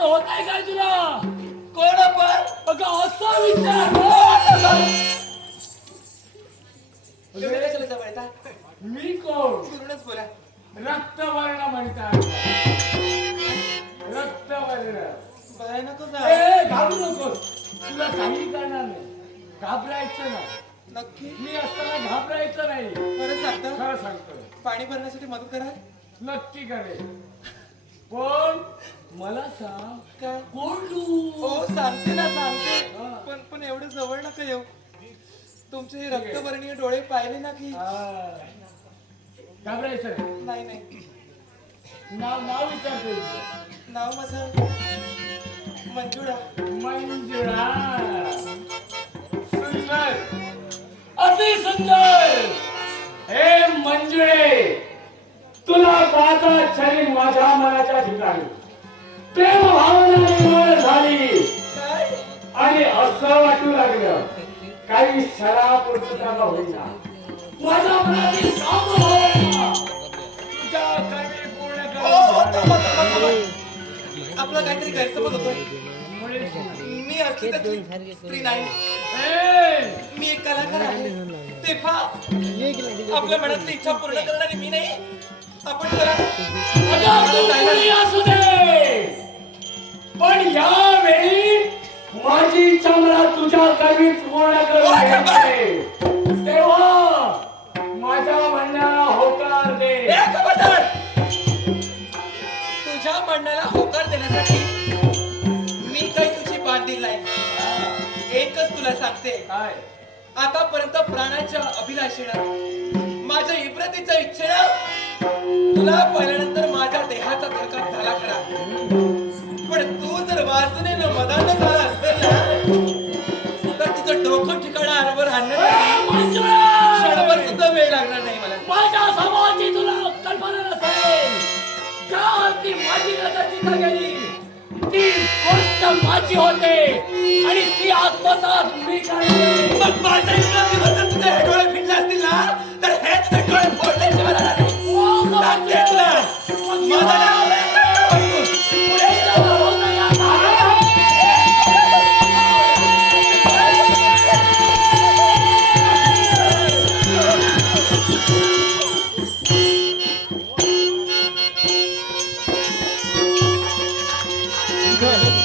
होत आहे काय तुला? कोण पण? अगं असा विचार मी कोण? फिरूनच बोला. रक्तवर्ण म्हणतात रक्तवर्ण. बरं नको ए घाबरू नकोस. तुला काही करणार नाही. घाबरायचं नाही. नक्की? मी असताना घाबरायचं नाही. खरं सांगता. खरं सांगतो. पाणी भरण्यासाठी मदत कराल? नक्की करेल पण मला सांग. काय? कोण तू हो सांगते ना सांगते. हा. पण पण एवढं जवळ नका येऊ. तुमचे हे रक्तवर्णीय डोळे पाहिले ना की. घाबरायचं. नाही. नाही. नाव नाव विचारतो. नाव माझं? मंजुळा. मंजुळा. सुंदर. अति सुंदर. हे मंजुळे. तुला पाहता क्षणी माझ्या मनाच्या ठिकाणी. प्रेम भावना निर्माण झाली. आणि असं वाटू लागलं काही क्षणापुरता का होईना. तुझ्या कर्मी पूर्ण हो हो. आपला काहीतरी गैरसमज होतोय. मी असली तर स्त्री नाही. मी एक कलाकार आहे. ते पहा आपल्या मनातली इच्छा पूर्ण करणारी मी नाही. आपण असू दे. पण यावेळी माझी मला तुझ्या करून घ्यायची. तेव्हा माझ्या म्हणण्याला होकार दे! तुझ्या म्हणण्याला होकार देण्यासाठी मी काही तुझी बांधील नाही. एकच तुला सांगते. काय? आतापर्यंत प्राणाच्या अभिलाषेनं माझ्या इब्रतीच्या इच्छेनं तुला पाहिल्यानंतर माझ्या देहाचा थरकाप झाला खरा. पण तू जर वासनेनं मदान झाला असेल ना तर तुझं डोकं ठिकाणा हरभर सुद्धा वेळ लागणार नाही मला. माझ्या स्वभावाची तुला कल्पना नसेल. ज्या अर्थी माझी नजर तिथं गेली ती गोष्ट माझी होते आणि ती आत्मसात मी करते. Sen